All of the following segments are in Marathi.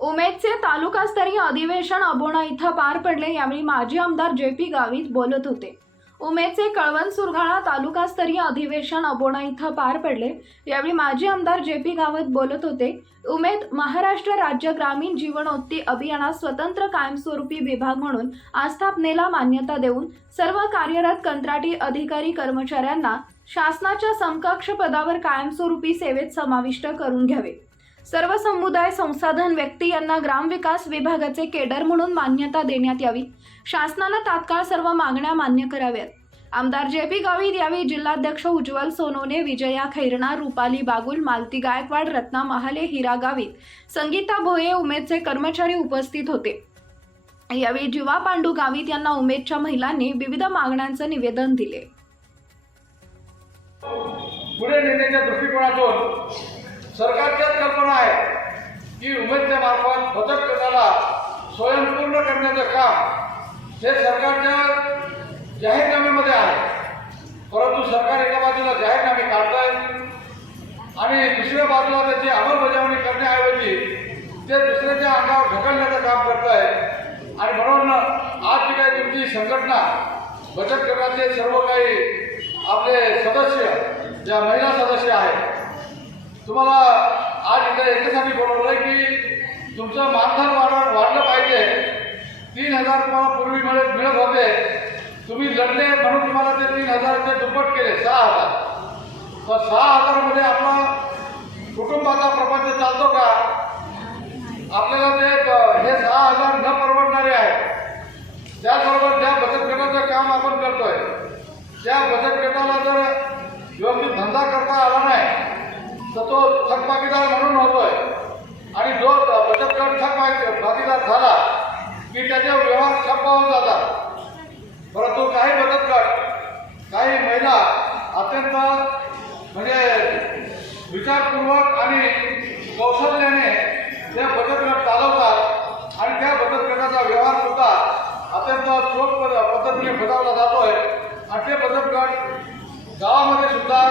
उमेदचे तालुकास्तरीय अधिवेशन अबोणा इथं पार पडले यावेळी माजी आमदार जे पी गावित बोलत होते. उमेदचे कळवण सुरगाळा तालुकास्तरीय अधिवेशन अबोणा इथं पार पडले यावेळी माजी आमदार जे पी गावत बोलत होते उमेद महाराष्ट्र राज्य ग्रामीण जीवनोत्ती अभियानात स्वतंत्र कायमस्वरूपी विभाग म्हणून आस्थापनेला मान्यता देऊन सर्व कार्यरत कंत्राटी अधिकारी कर्मचाऱ्यांना शासनाच्या समकक्ष पदावर कायमस्वरूपी सेवेत समाविष्ट करून घ्यावे. सर्व समुदाय संसाधन व्यक्ती यांना ग्रामविकास विभागाचे केडर म्हणून मान्यता देण्यात यावी. शासनानं तात्काळ सर्व मागण्या मान्य कराव्यात. आमदार जे पी गावित यावेळी जिल्हाध्यक्ष उज्ज्वल सोनोने विजया खैरणार रुपाली बागुल मालती गायकवाड रत्ना महाले हिरा गावित संगीता भोये उमेदचे कर्मचारी उपस्थित होते. यावेळी जीवा पांडू गावित यांना उमेदच्या महिलांनी विविध मागण्यांचं निवेदन दिले. पुढे नेण्याच्या दृष्टिकोनातून सरकारच्याच कल्पना आहे की उमेदच्या मार्फत बचत गटाला स्वयंपूर्ण करण्याचं काम हे सरकारच्या जाहीरनाम्यामध्ये आहे. परंतु सरकार एका बाजूला जाहीरनामे काढत आहे आणि दुसऱ्या बाजूला त्याची अंमलबजावणी करण्याऐवजी ते दुसऱ्याच्या अंगावर ढकलण्याचं काम करत आहे आणि म्हणून आज जी काही तुमची संघटना बचत गटाचे सर्व काही आपले सदस्य ज्या महिला सदस्य आहेत तुम्हाला आज इथे याच्यासाठी बोलवलं की तुमचं मानधन वाढ वाढलं पाहिजे. तीन हजार तुम्हाला पूर्वी मिळत मिळत होते. तुम्ही लढले म्हणून तुम्हाला ते तीन हजारचे दुप्पट केले सहा हजार. तर सहा हजारमध्ये आपला कुटुंबाचा प्रपंच चालतो का? आपल्याला ते हे सहा हजार न परवडणारे आहे. त्याचबरोबर ज्या बचत गटाचं काम आपण करतोय त्या बचत गटाला जर व्यवस्थित धंदा करता आला नाही तर तो थकबाकीदार म्हणून होतोय. आणि जो बचत गट थक भागीदार झाला की त्याचे व्यवहार ठप्प होऊन जातात. परंतु काही बचत गट काही महिला अत्यंत म्हणजे विचारपूर्वक आणि कौशल्याने ते बचत गट चालवतात आणि त्या बचत गटाचा व्यवहार सुद्धा अत्यंत चोख पद्धतीने बजावला जातोय. आणि ते बचत गट गावामध्ये सुद्धा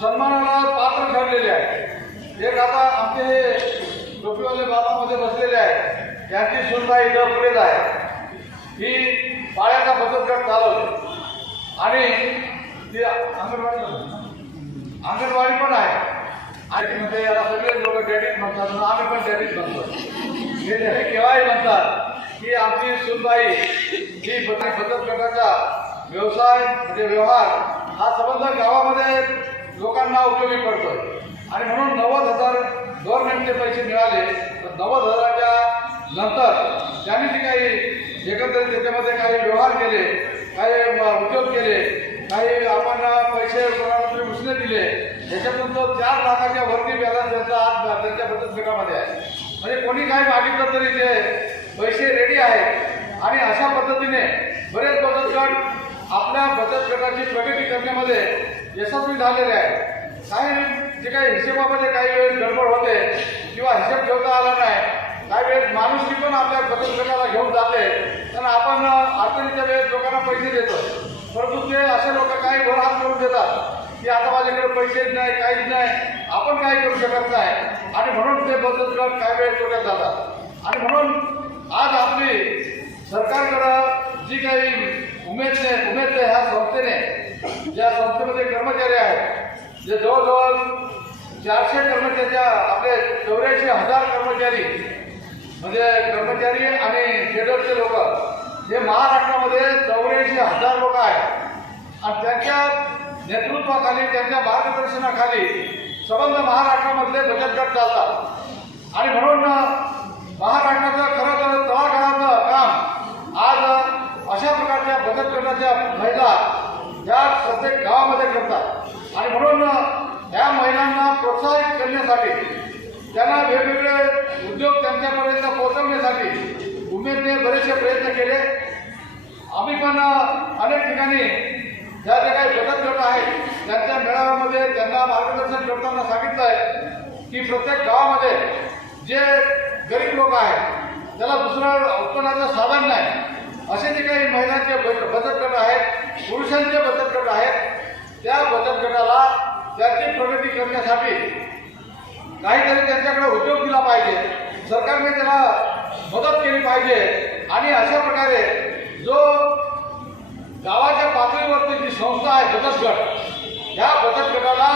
सन्मानाला पात्र ठरलेले आहे एक आता आमचे हे टोपीवाले बाबामध्ये बसलेले आहेत. त्यांची सुद्धा इथं पुढेच आहे. ही पाळ्याचा बचत गट चालवतो. आणि ती अंगणवाडी अंगणवाडी पण आहे. आणि म्हणजे याला सगळे लोक डॅडीज म्हणतात आम्ही पण डॅडीज म्हणतो हे हे केव्हाही म्हणतात की आमची सुनबाई ही बचत बचत गटाचा व्यवसाय म्हणजे व्यवहार हा संबंध गावामध्ये लोकांना उपयोगी पडतोय. आणि म्हणून नव्वद हजार गव्हर्नमेंटचे पैसे मिळाले तर नव्वद हजाराच्या नंतर त्यांनी जे काही एकंदरीत त्याच्यामध्ये काही व्यवहार केले काही उद्योग केले काही आपण पैसे कोणाला उसने दिले त्याच्यातून तो चार लाखाच्या वरती बॅलन्स त्यांचा आज त्यांच्या बचत गटामध्ये आहे. म्हणजे कोणी काय मागितलं तरी ते पैसे रेडी आहेत. आणि अशा पद्धतीने बरेच बचत गट आपल्या बचत गटाची प्रगती करण्यामध्ये यशस्वी झालेले आहे. काही जे काही हिशेबामध्ये काही वेळेस गडबड होते किंवा हिशेब ठेवता आला नाही काही वेळेस माणुसकी पण आपल्या बचत गटाला घेऊन जाते. तर आपण अडचणीच्या वेळेस लोकांना पैसे देतो. परंतु ते असे लोक काही वर हात करून देतात की आता माझ्याकडे पैसेच नाही काहीच नाही आपण काही करू शकत नाही. आणि म्हणून ते बचत गट काही वेळेस तोट्यात जातात. आणि म्हणून आज आपली सरकारकडं जी काही उमेदने उमेदने ह्या संस्थेने ज्या संस्थेमध्ये कर्मचारी आहेत जे जवळजवळ चारशे कर्मचाऱ्या आपले चौऱ्याऐंशी हजार कर्मचारी म्हणजे कर्मचारी आणि शेडरचे लोक हे महाराष्ट्रामध्ये चौऱ्याऐंशी हजार लोक आहेत. आणि त्यांच्या नेतृत्वाखाली त्यांच्या मार्गदर्शनाखाली संबंध महाराष्ट्रामधले बचत गट चालतात. आणि म्हणून महाराष्ट्राचं खरं तर तळागाळाचं काम आज अशा प्रकारच्या बचत गटाच्या महिला या प्रत्येक गावामध्ये करतात. आणि म्हणून या महिलांना प्रोत्साहित करण्यासाठी त्यांना वेगवेगळे उद्योग त्यांच्यापर्यंत पोहोचवण्यासाठी उमेदने बरेचसे प्रयत्न केले. आम्ही पण अनेक ठिकाणी ज्या ज्या काही बचत गट आहेत त्यांच्या मेळाव्यामध्ये त्यांना मार्गदर्शन करताना सांगितलं आहे की प्रत्येक गावामध्ये जे गरीब लोक आहेत त्याला दुसरं उत्पन्नाचं साधन नाही. असे जे काही महिलांचे बचत गट आहेत पुरुषांचे बचत गट आहेत त्या बचत गटाला त्याची प्रगती करण्यासाठी काहीतरी त्यांच्याकडे उद्योग दिला पाहिजे. सरकारने त्याला मदत केली पाहिजे. आणि अशा प्रकारे जो गावाच्या पातळीवरती जी संस्था आहे बचत गट ह्या बचत गटाला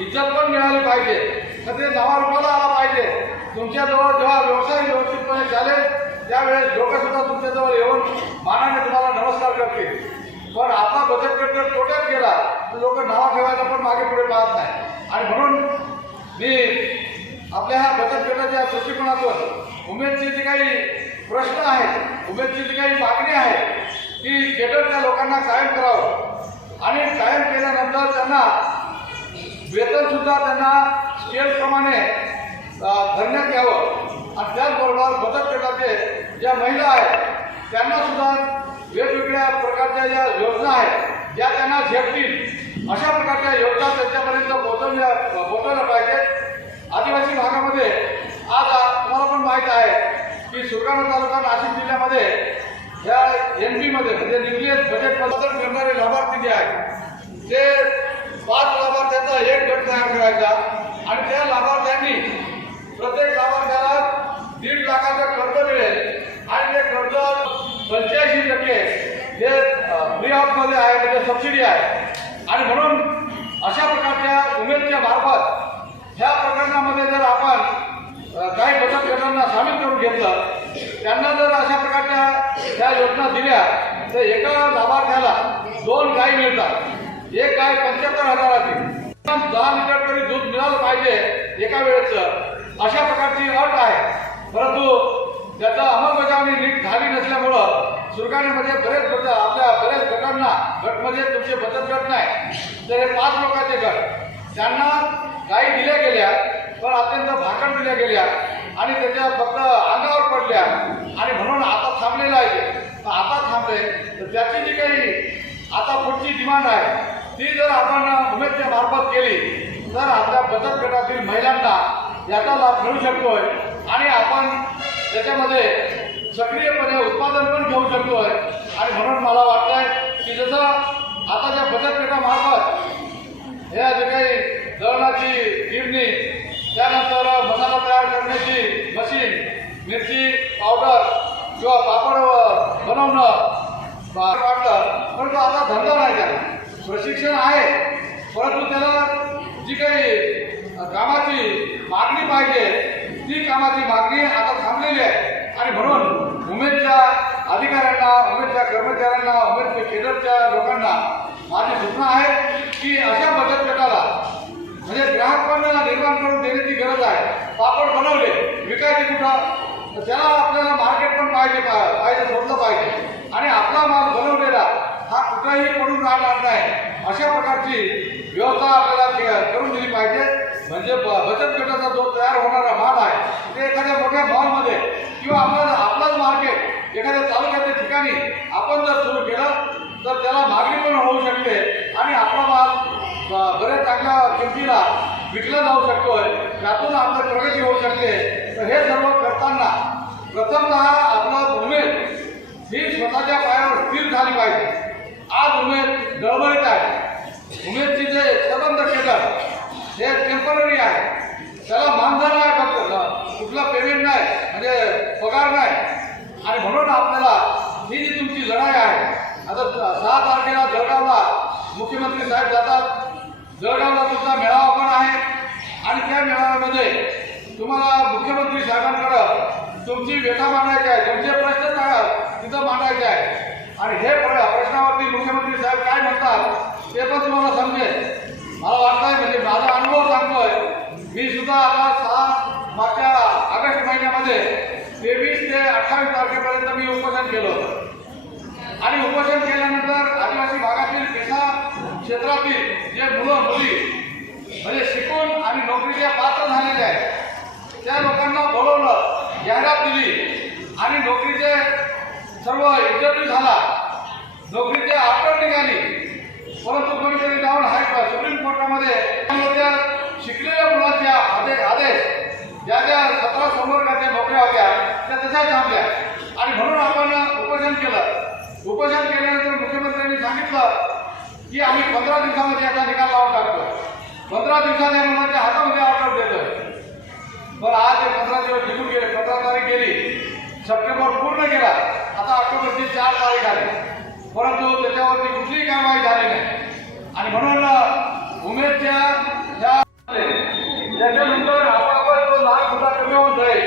इज्जत पण मिळाली पाहिजे. तर ते नावारूपाला आला पाहिजे. तुमच्याजवळ जेव्हा व्यवसाय व्यवस्थितपणे चालेल त्यावेळेस लोक सुद्धा तुमच्याजवळ येऊन मानाने तुम्हाला नमस्कार करतील. पण आता बचत गट जर तोट्यात गेला तर लोक नावा ठेवायला पण मागे पुढे पाहत नाही. आणि म्हणून मी आपल्या ह्या बचत गटाच्या दृष्टिकोनातून उमेदचे जे काही प्रश्न आहेत उमेदची जी काही मागणी आहे ती केडर त्या लोकांना कायम करावं. आणि कायम केल्यानंतर त्यांना वेतनसुद्धा त्यांना स्केलप्रमाणे धरण्यात यावं. आणि त्याचबरोबर बचत गटाचे ज्या महिला आहेत त्यांना सुद्धा वेगवेगळ्या प्रकारच्या ज्या योजना आहेत ज्या त्यांना झेपतील अशा प्रकारच्या योजना त्यांच्यापर्यंत पोहोचवल्या पोहोचवल्या पाहिजेत. आदिवासी भागामध्ये आज तुम्हाला पण माहीत आहे की सुरगाणा तालुका नाशिक जिल्ह्यामध्ये या एन पीमध्ये म्हणजे न्यूक्लियस बजेट प्रदर्शन करणारे लाभार्थी जे आहेत ते पाच लाभार्थ्यांचा एक गट तयार करायचा आणि त्या लाभार्थ्यांनी प्रत्येक लाभार्थ्याला दीड लाखाचं कर्ज मिळेल. आणि ते कर्ज पंच्याऐंशी टक्के जे फ्री मध्ये आहे म्हणजे सबसिडी आहे. आणि म्हणून अशा प्रकारच्या उमेदच्या मार्फत ह्या प्रकरणामध्ये जर आपण काही बचत गटांना सामील करून घेतलं त्यांना जर अशा प्रकारच्या त्या योजना दिल्या तर एका लाभार्थ्याला दोन गाय मिळतात. एक गाय पंच्याहत्तर हजाराची. दहा लिटर तरी दूध मिळालं पाहिजे एका वेळेचं. अशा प्रकारची अट आहे. परंतु त्याचा अंमलबजावणी नीट झाली नसल्यामुळं सुरगाण्यामध्ये बरेच गट आपल्या बऱ्याच गटांना गटमध्ये तुमचे बचत गट नाही. तर हे पाच लोकांचे गट. त्यांना गाई दिल्या गेल्या पण अत्यंत भाकड दिल्या गेल्या आणि त्याच्या फक्त अंगावर पडल्या. आणि म्हणून आता थांबलेलं आहे. तर आता थांबले तर त्याची जी काही आता पुढची डिमांड आहे ती जर आपण उमेदच्या मार्फत केली तर आपल्या बचत गटातील महिलांना याचा लाभ घेऊ शकतोय. आणि आपण त्याच्यामध्ये सक्रियपणे उत्पादन पण घेऊ शकतोय. आणि म्हणून मला वाटतंय की जसं आता ज्या बचत गटामार्फत ह्या जे काही दळणाची गिरणी त्यानंतर मसाला तयार करण्याची मशीन मिरची पावडर किंवा पापड बनवणं वाटतं. परंतु आता धंदा नाही त्याला प्रशिक्षण आहे. परंतु त्याला जी काही कामाची मागणी पाहिजे. ती कामाची मागणी आता थांबलेली आहे. आणि म्हणून उमेदच्या अधिकाऱ्यांना उमेदच्या कर्मचाऱ्यांना उमेदच्या केंद्रच्या लोकांना माझी सूचना आहे की अशा बचत गटाला म्हणजे ग्राहकांना निर्माण करून देण्याची गरज आहे. पापड बनवले विकायचे कुठं? त्याला आपल्याला मार्केट पण पाहिजे पाहिजे सोडलं पाहिजे. आणि आपला माल बनवलेला हा कुठंही पडून राहणार नाही. अशा प्रकारची व्यवस्था आपल्याला करून दिली पाहिजे. म्हणजे बचत गटाचा जो तयार होणारा माल आहे ते एखाद्या मोठ्या मॉलमध्ये किंवा आपला आपलाच मार्केट एखाद्या तालुक्याच्या ठिकाणी आपण जर सुरू केलं तर त्याला मागणी पण होऊ शकते आणि आपला माल बऱ्याच चांगल्या किमतीला विकला जाऊ शकतोय त्यातून आपलं प्रगती होऊ शकते. तर हे सर्व करताना प्रथमतः आपलं उमेद ही स्वतःच्या पायावर स्थिर झाली पाहिजे. आज उमेद गळबळीत आहे. उमेदची जे सबंध केलं हे टेंपररी आहे. त्याला मानधन आहे फक्त. कुठला पेमेंट नाही म्हणजे पगार नाही. आणि म्हणून आपल्याला ही जी तुमची लढाई आहे आता सहा तारखेला जळगावला मुख्यमंत्री साहेब जातात. जळगावला तुमचा मेळावा पण आहे. आणि त्या मेळाव्यामध्ये तुम्हाला मुख्यमंत्री साहेबांकडं तुमची व्यथा मांडायची आहे तुमचे प्रश्न तिथं मांडायचे आहे. आणि हे प्रश्नावरती मुख्यमंत्री साहेब काय म्हणतात ते पण तुम्हाला समजेल. मला वाटतंय म्हणजे माझा अनुभव सांगतोय. मी सुद्धा आता सहा मागच्या ऑगस्ट महिन्यामध्ये तेवीस ते अठ्ठावीस तारखेपर्यंत मी उपोषण केलं होतं. आणि उपोषण केल्यानंतर आदिवासी भागातील पेशा क्षेत्रातील जे मुलं मुली म्हणजे शिकून आणि नोकरीच्या पात्र झालेले आहेत त्या लोकांना बोलवलं जाहिरात दिली आणि नोकरीचे सर्व इंटरव्ह्यू झाला. नोकरीचे आफ्टर निघाली परंतु कोणीतरी जाऊन हाय मध्ये त्या शिकलेल्या मुलाच्या आदेश आदेश ज्या ज्या सतरा संवर्गाच्या नोकऱ्या होत्या त्या तशाच थांबल्या. आणि म्हणून आपण उपोषण केलं. उपोषण केल्यानंतर मुख्यमंत्र्यांनी सांगितलं की आम्ही पंधरा दिवसामध्ये याचा निकाल लावून टाकतो. पंधरा दिवसात या मुलांच्या हातामध्ये ऑर्डर देतोय. बरं आज ते पंधरा दिवस निघून गेले. पंदरा तारीख गेली. सप्टेंबर पूर्ण गेला आता ऑक्टोबरची चार तारीख आली. परंतु त्याच्यावरती कुठलीही कारवाई झाली नाही. आणि म्हणून उमेदच्या त्या त्याच्यानंतर आपापत तो लाख सुद्धा कमी होऊन जाईल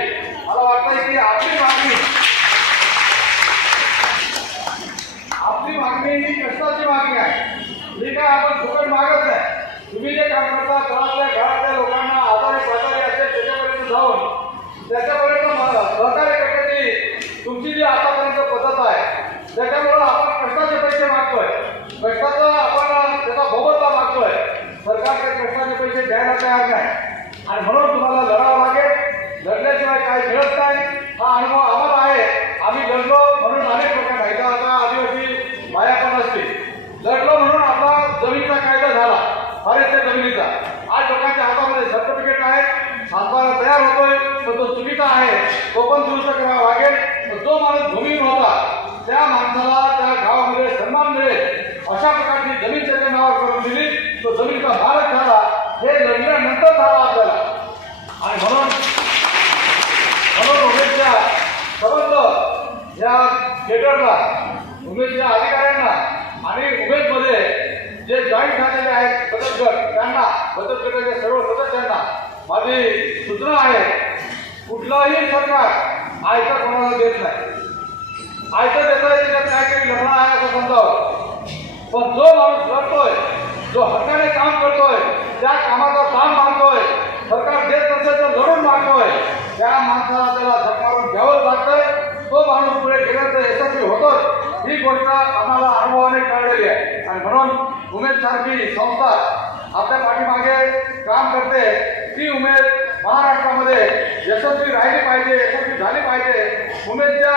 मला वाटतंय की आपली मागणी आपली मागणी ही कष्टाची मागणी आहे ही काय आपण फुकट मागत नाही तुम्ही जे काम करता घरातल्या घरातल्या लोकांना आजारी पाजारी असेल त्याच्यापर्यंत जाऊन त्याच्यापर्यंत म- सहकार्य करण्याची तुमची जी आतापर्यंत पद्धत आहे त्याच्यामुळं आपण कष्टाचे पैसे मागतोय कष्टाचा आपण त्याचा मोबदला मागतोय सरकारचे कष्टाचे पैसे द्यायला तयार नाही. आणि म्हणून तुम्हाला लढावं लागेल. लढल्याशिवाय काही मिळत नाही. हा अनुभव आम्हाला आहे. आम्ही लढलो म्हणून अनेक लोक इथं आता आदिवासी माया पण असतील. लढलो म्हणून आपला जमिनीचा कायदा झाला. फारेस्टच्या जमिनीचा. आज लोकांच्या हातामध्ये सर्टिफिकेट आहे. सातबारा तयार होतोय. पण तो चुकीचा आहे. तो पण दुरुस्त करावा लागेल. जो माणूस भूमी होता. त्या माणसाला त्या गावामध्ये सन्मान मिळेल. अशा प्रकारची जमीन त्याच्या नावावर करून दिली. तो जमीनचा मालक झाला. हे लढल्यानंतर झाला आपल्याला. आणि म्हणून म्हणून उमेदच्या संबंध या थिएटरला उमेदच्या अधिकाऱ्यांना आणि उमेदमध्ये जे जॉईन झालेले आहेत बचत गट त्यांना बचत गटाच्या सर्व सदस्यांना माझी सूचना आहे कुठलाही सरकार आयकर कोणाला देत नाही. आयकर देता येईल काय काही लफडा आहे असं समजावं. पण जो माणूस लढतोय जो हक्काने ज्या कामाचा ताण मागतोय सरकार देत नसेल तर लढून मागतोय त्या माणसाला त्याला झक घ्यावं लागतंय. तो माणूस पुढे गेल्याचं यशस्वी होतोय ही गोष्ट आम्हाला अनुभवाने कळलेली आहे. आणि म्हणून उमेद सारखी संस्था आपल्या पाठीमागे काम करते. ती उमेद महाराष्ट्रामध्ये यशस्वी राहिली पाहिजे यशस्वी झाली पाहिजे. उमेदच्या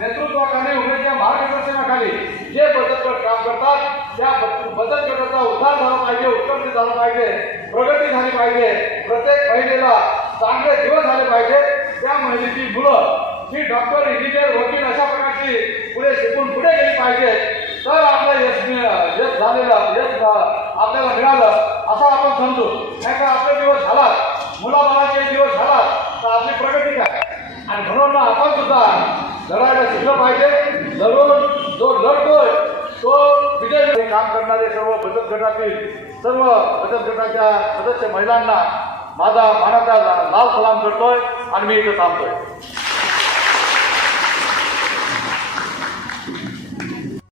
नेतृत्वाखाली उमेदच्या मार्गदर्शनाखाली जे बचत गट काम करतात त्या बचत गटाचा उद्धार झाला पाहिजे उत्कर्ष झाला पाहिजे प्रगती झाली पाहिजे प्रत्येक महिलेला चांगले दिवस झाले पाहिजे त्या महिलेची मुलं ही डॉक्टर इंजिनियर वकील अशा प्रकारची पुढे शिकून पुढे गेली पाहिजे तर आपलं यश यश झालेलं यश आपल्याला मिळालं असं आपण समजू. नाही का आपले दिवस झाला मुलाबाळाचे दिवस झाला तर आपली प्रगती काय? आणि म्हणून आपण सुद्धा लढायला शिकलं पाहिजे. लढून जो लढतोय तो विजय काम करणारे सर्व बचत गटातील सर्व बचत गटाच्या सदस्य महिलांना माझा मानाचा लाल सलाम करतोय आणि मी इथं थांबतोय.